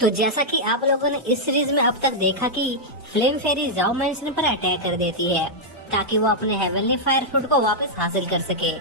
तो जैसा कि आप लोगों ने इस सीरीज में अब तक देखा कि फ्लेम फेरी जाओ मैंशन पर अटैक कर देती है ताकि वो अपने हेवनली फायर फ्रूट को वापस हासिल कर सके।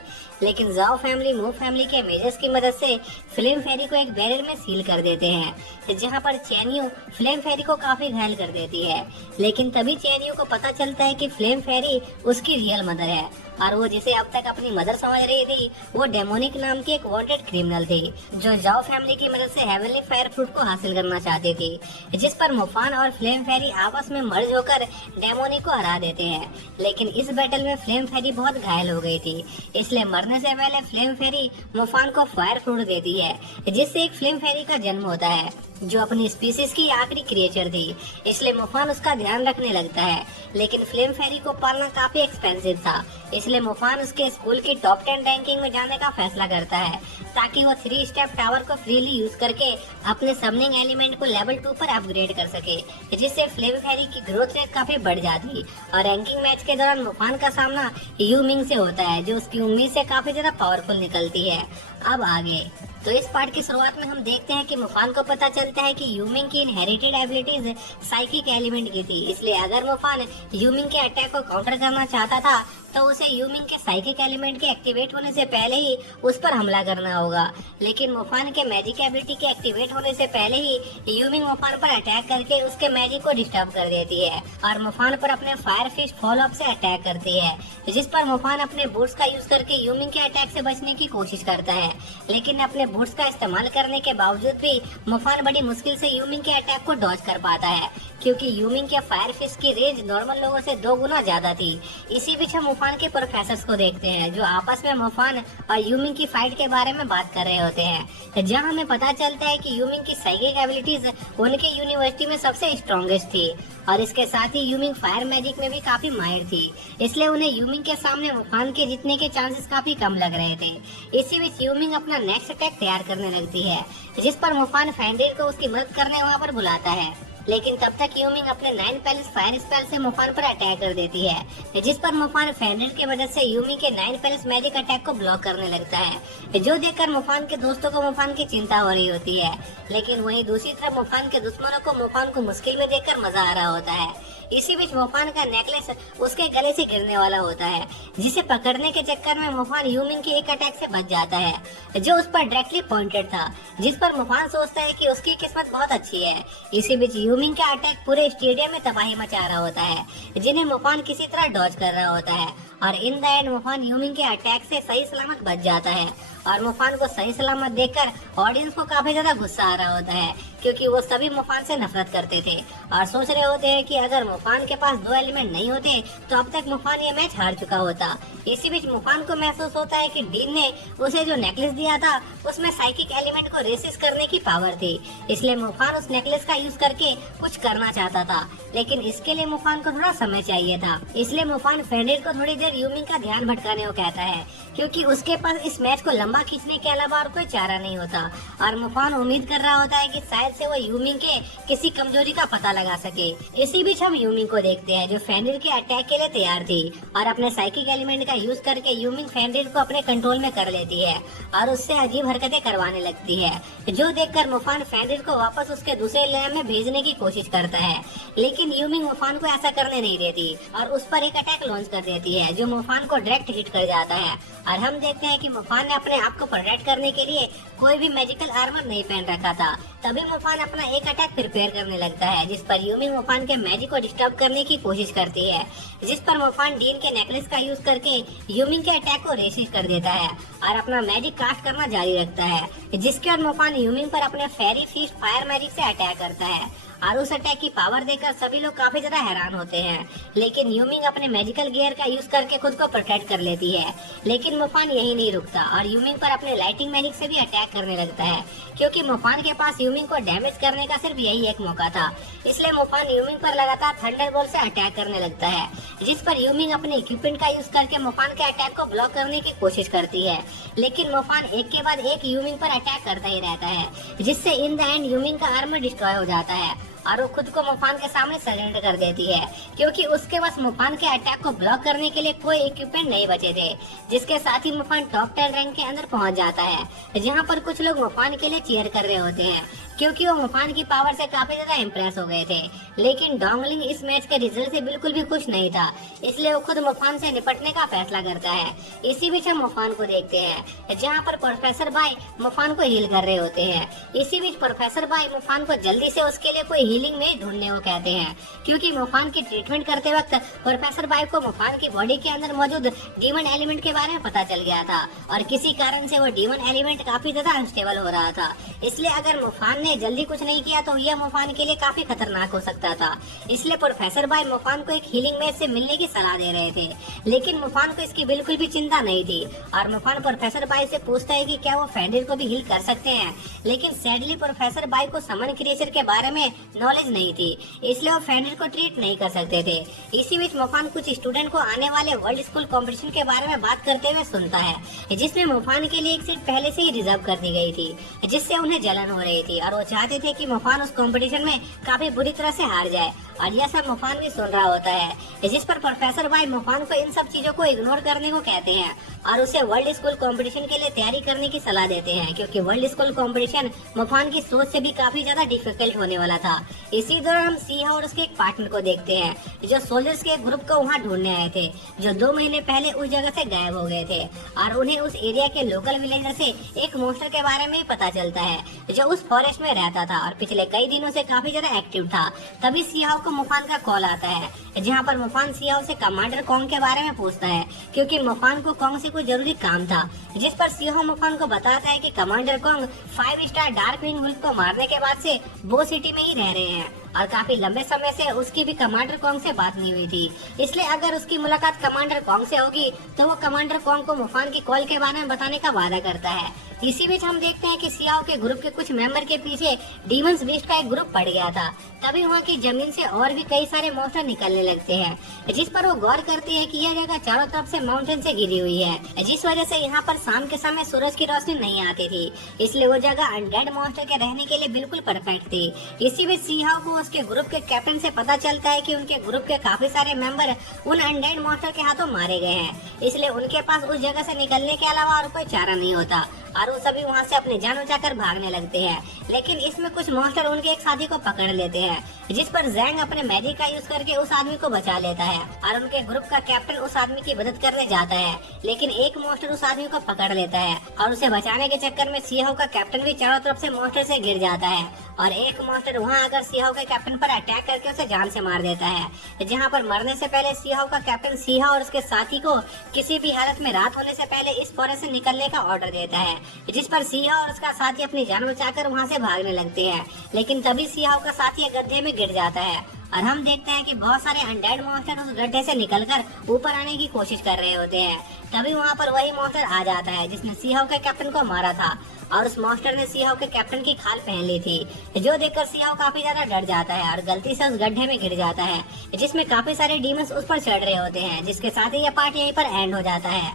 लेकिन जाओ फैमिली मूव फैमिली के मेजर्स की मदद से फ्लेम फेरी को एक बैरियर में सील कर देते हैं, जहां पर चैनियो फ्लेम फेरी को काफी घायल कर देती है। लेकिन तभी चैनियो को पता चलता है कि फ्लेम फेरी उसकी रियल मदर है और वो जिसे अब तक अपनी मदर समझ रही थी वो डेमोनिक नाम की एक वांटेड क्रिमिनल थी जो जाओ फैमिली की मदद से हेवनली फायर फ्रूट को हासिल करना चाहती थी, जिस पर मुफान और फ्लेम फेरी आपस में मर्ज होकर डेमोनिक को हरा देते हैं। लेकिन इस बैटल में फ्लेम फेरी बहुत घायल हो गई थी, इसलिए मरने से पहले फ्लेम फेरी मुफान को फायर फ्रूट देती है, जिससे एक फ्लेम फेरी का जन्म होता है जो अपनी स्पीसीज की आखिरी क्रिएचर थी। इसलिए मुफान उसका ध्यान रखने लगता है। लेकिन फ्लेम फेरी को पालना काफी एक्सपेंसिव था, इसलिए मुफान उसके स्कूल की टॉप 10 रैंकिंग में जाने का फैसला करता है ताकि वो 3 स्टेप टावर को फ्रीली यूज करके अपने समनिंग एलिमेंट को लेवल 2 पर अपग्रेड कर सके, जिससे फ्लेम फेरी की ग्रोथ रेट काफी बढ़ जाती। और रैंकिंग मैच के दौरान मुफान का सामना यू मिंग से होता है जो उसकी उम्मीद से काफी ज्यादा पावरफुल निकलती है। अब आगे तो इस पार्ट की शुरुआत में हम देखते हैं कि मुफान को पता चलता है कि यूमिंग की इनहेरिटेड एबिलिटीज साइकिक एलिमेंट की थी, इसलिए अगर मुफान यूमिंग के अटैक को काउंटर करना चाहता था तो उसे यूमिंग के साइकिक एलिमेंट के एक्टिवेट होने से पहले ही उस पर हमला करना होगा। लेकिन मुफान के मैजिक एबिलिटी के एक्टिवेट होने से पहले ही यूमिंग मुफान पर अटैक करके उसके मैजिक को डिस्टर्ब कर देती है और मुफान पर अपने फायर फिस्ट फॉलो अप से अटैक करती है, जिस पर मुफान अपने बूट्स का यूज करके यूमिंग के अटैक से बचने की कोशिश करता है। लेकिन अपने बूट्स का इस्तेमाल करने के बावजूद भी मुफान बड़ी मुश्किल से यूमिंग के अटैक को डॉज कर पाता है, क्योंकि यूमिंग के फायर फिस्ट की रेंज नॉर्मल लोगों से 2 गुना ज्यादा थी। इसी बीच हम मुफान के प्रोफेसर्स को देखते हैं जो आपस में मुफान और यूमिंग की फाइट के बारे में बात कर रहे होते हैं, जहां हमें पता चलता है कि यूमिंग की साइकिक एबिलिटीज उनके यूनिवर्सिटी में सबसे स्ट्रॉन्गेस्ट थी और इसके साथ ही यूमिंग फायर मैजिक में भी काफी माहिर थी, इसलिए उन्हें यूमिंग के सामने मुफान के जीतने के चांसेस काफी कम लग रहे थे। इसी बीच यूमिंग अपना नेक्स्ट अटैक तैयार करने लगती है, जिस पर मुफान फेंडिर को उसकी मदद करने वहां पर बुलाता है। लेकिन तब तक यूमिंग अपने 9 पैलेस फायर स्पेल से मुफान पर अटैक कर देती है, जिस पर मुफान फेंडिर की मदद से यूमिंग के 9 पैलेस मैजिक अटैक को ब्लॉक करने लगता है, जो देखकर मुफान के दोस्तों को मुफान की चिंता हो रही होती है। लेकिन वहीं दूसरी तरफ मुफान के दुश्मनों को मुफान को मुश्किल में देखकर मजा आ रहा होता है। इसी बीच मुफान का नेकलेस उसके गले से गिरने वाला होता है, जिसे पकड़ने के चक्कर में मुफान यूमिंग के एक अटैक से बच जाता है जो उस पर डायरेक्टली पॉइंटेड था, जिस पर मुफान सोचता है कि उसकी किस्मत बहुत अच्छी है। इसी बीच यूमिंग का अटैक पूरे स्टेडियम में तबाही मचा रहा होता है, जिन्हें मुफान किसी तरह डॉज कर रहा होता है और इन द एंड मुफान यूमिंग के अटैक से सही सलामत बच जाता है। और मुफान को सही सलामत देखकर ऑडियंस को काफी ज्यादा गुस्सा आ रहा होता है, क्योंकि वो सभी मुफान से नफरत करते थे और सोच रहे होते हैं कि अगर मुफान के पास 2 एलिमेंट नहीं होते तो अब तक मुफान ये मैच हार चुका होता। इसी बीच मुफान को महसूस होता है कि डीन ने उसे जो नेकलेस दिया था उसमें साइकिक एलिमेंट को रेसिस्ट करने की पावर थी, इसलिए मुफान उस नेकलेस का यूज करके कुछ करना चाहता था। लेकिन इसके लिए मुफान को थोड़ा समय चाहिए था, इसलिए मुफान फेंडिर को थोड़ी देर यूमिंग का ध्यान भटकाने को कहता है, क्योंकि उसके पास इस मैच को लंबा खींचने के अलावा और कोई चारा नहीं होता। और मुफान उम्मीद कर रहा होता है कि शायद से वो यूमिंग के किसी कमजोरी का पता लगा सके। इसी बीच हम यूमिंग को देखते हैं जो फेंडिर के अटैक के लिए तैयार थी और अपने साइकिक एलिमेंट का यूज करके यूमिंग फेंडिर को अपने कंट्रोल में कर लेती है और उससे अजीब हरकतें करवाने लगती है, जो देखकर मुफान फेंडिर को वापस उसके दूसरे लेयर में भेजने की कोशिश करता है। लेकिन यूमिंग मुफान को ऐसा करने नहीं देती और उस पर एक अटैक लॉन्च कर देती है जो मुफान को डायरेक्ट हिट कर जाता है। और हम देखते हैं कि मुफान ने अपने आप को प्रोटेक्ट करने के लिए कोई भी मैजिकल आर्मर नहीं पहन रखा था। तभी मुफान अपना एक अटैक प्रिपेयर करने लगता है, जिस पर यूमिंग मुफान के मैजिक को डिस्टर्ब करने की कोशिश करती है, जिस पर मुफान डीन के नेकलेस का यूज करके यूमिंग के अटैक को रेसिस्ट कर देता है और अपना मैजिक कास्ट करना जारी रखता है, जिसके बाद मुफान यूमिंग पर अपने फेरी फीस्ट फायर मैजिक से अटैक करता है और उस अटैक की पावर देखकर सभी लोग काफी ज्यादा हैरान होते हैं। लेकिन यूमिंग अपने मैजिकल गियर का यूज करके खुद को प्रोटेक्ट कर लेती है। लेकिन मुफान यही नहीं रुकता और यूमिंग पर अपने लाइटिंग मैजिक से भी अटैक करने लगता है, क्योंकि मुफान के पास यूमिंग को डैमेज करने का सिर्फ यही एक मौका था। इसलिए मुफान यूमिंग पर लगातार थंडरबोल्ट से अटैक करने लगता है, जिस पर यूमिंग अपने इक्विपमेंट का यूज करके मुफान के अटैक को ब्लॉक करने की कोशिश करती है। लेकिन मुफान एक के बाद एक यूमिंग पर अटैक करता ही रहता है, जिससे इन द एंड यूमिंग का आर्मर डिस्ट्रॉय हो जाता है और वो खुद को मुफान के सामने सरेंडर कर देती है, क्योंकि उसके पास मुफान के अटैक को ब्लॉक करने के लिए कोई इक्विपमेंट नहीं बचे थे। जिसके साथ ही मुफान टॉप 10 रैंक के अंदर पहुंच जाता है, जहां पर कुछ लोग मुफान के लिए चीयर कर रहे होते हैं, क्योंकि वो मुफान की पावर से काफी ज्यादा इम्प्रेस हो गए थे। लेकिन डोंगलिंग इस मैच के रिजल्ट से बिल्कुल भी खुश नहीं था, इसलिए वो खुद मुफान से निपटने का फैसला करता है। इसी बीच हम मुफान को देखते हैं जहाँ पर प्रोफेसर बाई मुफान को हील कर रहे होते हैं। इसी बीच प्रोफेसर बाई मुफान को जल्दी से उसके लिए कोई हीलिंग में ढूंढने को कहते हैं, क्योंकि मुफान की ट्रीटमेंट करते वक्त प्रोफेसर बाई को मुफान की बॉडी के अंदर मौजूद डीमन एलिमेंट के बारे में पता चल गया था, और किसी कारण से वो डीमन एलिमेंट काफी ज्यादा अनस्टेबल हो रहा था। इसलिए अगर मुफान ने जल्दी कुछ नहीं किया तो यह मुफान के लिए काफी खतरनाक हो सकता था। इसलिए प्रोफेसर बाई मुफान को एक हीलिंग मैच से मिलने की सलाह दे रहे थे, लेकिन मुफान को इसकी बिल्कुल भी चिंता नहीं थी। और मुफान प्रोफेसर बाई से पूछता है कि क्या वो फेंडिर को भी हील कर सकते हैं, लेकिन सैडली प्रोफेसर बाई को समन क्रिएचर के बारे में नॉलेज नहीं थी, इसलिए वो फेंडिर को ट्रीट नहीं कर सकते थे। इसी बीच मुफान कुछ स्टूडेंट को आने वाले वर्ल्ड स्कूल कंपटीशन के बारे में बात करते हुए सुनता है, जिसमें मुफान के लिए एक सीट पहले से ही रिजर्व कर दी गई थी, जिससे उन्हें जलन हो रही थी और वो चाहते थे कि मुफान उस कंपटीशन में काफी बुरी तरह से हार जाए। और यह सब मुफान भी सुन रहा होता है, जिस पर प्रोफेसर बाई मुफान को इन सब चीजों को इग्नोर करने को कहते हैं और उसे वर्ल्ड स्कूल कंपटीशन के लिए तैयारी करने की सलाह देते हैं, क्योंकि वर्ल्ड स्कूल कंपटीशन मुफान की सोच से भी काफी ज्यादा डिफिकल्ट होने वाला था। इसी दौरान हम सिया और उसके एक पार्टनर को देखते हैं, जो सोल्जर्स के ग्रुप को वहाँ ढूंढने आए थे, जो 2 महीने पहले उस जगह से गायब हो गए थे। और उन्हें उस एरिया के लोकल विलेजर से एक मॉन्स्टर के बारे में ही पता चलता है, जो उस फॉरेस्ट में रहता था और पिछले कई दिनों से काफी ज्यादा एक्टिव था। तभी सियाओ को मुफान का कॉल आता है, जहाँ पर मुफान सियाओ से कमांडर कॉन्ग के बारे में पूछता है, क्योंकि मुफान को कॉन्ग से कोई जरूरी काम था। जिस पर सियाओ मुफान को बताता है कि commander Kong 5 star dark wing wolf को मारने के बाद से बो सिटी में ही रह रहे हैं और काफी लंबे समय से उसकी भी कमांडर कॉन्ग से बात नहीं हुई थी। इसलिए अगर उसकी मुलाकात कमांडर कॉन्ग से होगी तो वो कमांडर कॉन्ग को मुफान की कॉल के बारे में बताने का वादा करता है। इसी बीच हम देखते हैं कि सियाओ के ग्रुप के कुछ मेंबर के पीछे डीमंस बीस्ट का एक ग्रुप पड़ गया था। तभी वहाँ की जमीन से और भी कई सारे मॉन्स्टर निकलने लगते हैं, जिस पर वो गौर करते हैं कि यह जगह चारों तरफ से माउंटेन से घिरी हुई है, जिस वजह से यहाँ पर शाम के समय सूरज की रोशनी नहीं आती थी। इसलिए वो जगह अनडेड मॉन्स्टर के रहने के लिए बिल्कुल परफेक्ट थी। इसी बीच सियाओ को उसके ग्रुप के कैप्टन से पता चलता है कि उनके ग्रुप के काफी सारे मेंबर उन अनडेड मॉन्स्टर के हाथों मारे गए हैं, इसलिए उनके पास उस जगह से निकलने के अलावा और कोई चारा नहीं होता और वो सभी वहाँ से अपनी जान बचाकर भागने लगते हैं। लेकिन इसमें कुछ मॉन्स्टर उनके एक साथी को पकड़ लेते हैं, जिस पर जैंग अपने मैजिक का यूज करके उस आदमी को बचा लेता है और उनके ग्रुप का कैप्टन उस आदमी की मदद करने जाता है। लेकिन एक मॉन्स्टर उस आदमी को पकड़ लेता है और उसे बचाने के चक्कर में सियाहो का कैप्टन भी चारों तरफ से मॉन्स्टर से गिर जाता है और एक मॉन्स्टर वहाँ आकर सियाहो के कैप्टन पर अटैक करके उसे जान से मार देता है। जहाँ पर मरने से पहले सियाहो का कैप्टन सिया और उसके साथी को किसी भी हालत में रात होने से पहले इस फॉरेस्ट से निकलने का ऑर्डर देता है, जिस पर सिया और उसका साथी अपनी जान बचाकर वहाँ से भागने लगते हैं। लेकिन तभी सियाहो का साथी एक गड्ढे में गिर जाता है और हम देखते हैं कि बहुत सारे अनडेड मॉन्स्टर उस गड्ढे से निकलकर ऊपर आने की कोशिश कर रहे होते हैं। तभी वहाँ पर वही मॉन्स्टर आ जाता है जिसने सियाहो के कैप्टन को मारा था और उस मॉन्स्टर ने सियाहो के कैप्टन की खाल पहन ली थी, जो देखकर सियाहो काफी ज्यादा डर जाता है और गलती से उस गड्ढे में गिर जाता है, जिसमें काफी सारे डीमंस उस पर चढ़ रहे होते हैं, जिसके साथ ही यह पार्ट यहीं पर एंड हो जाता है।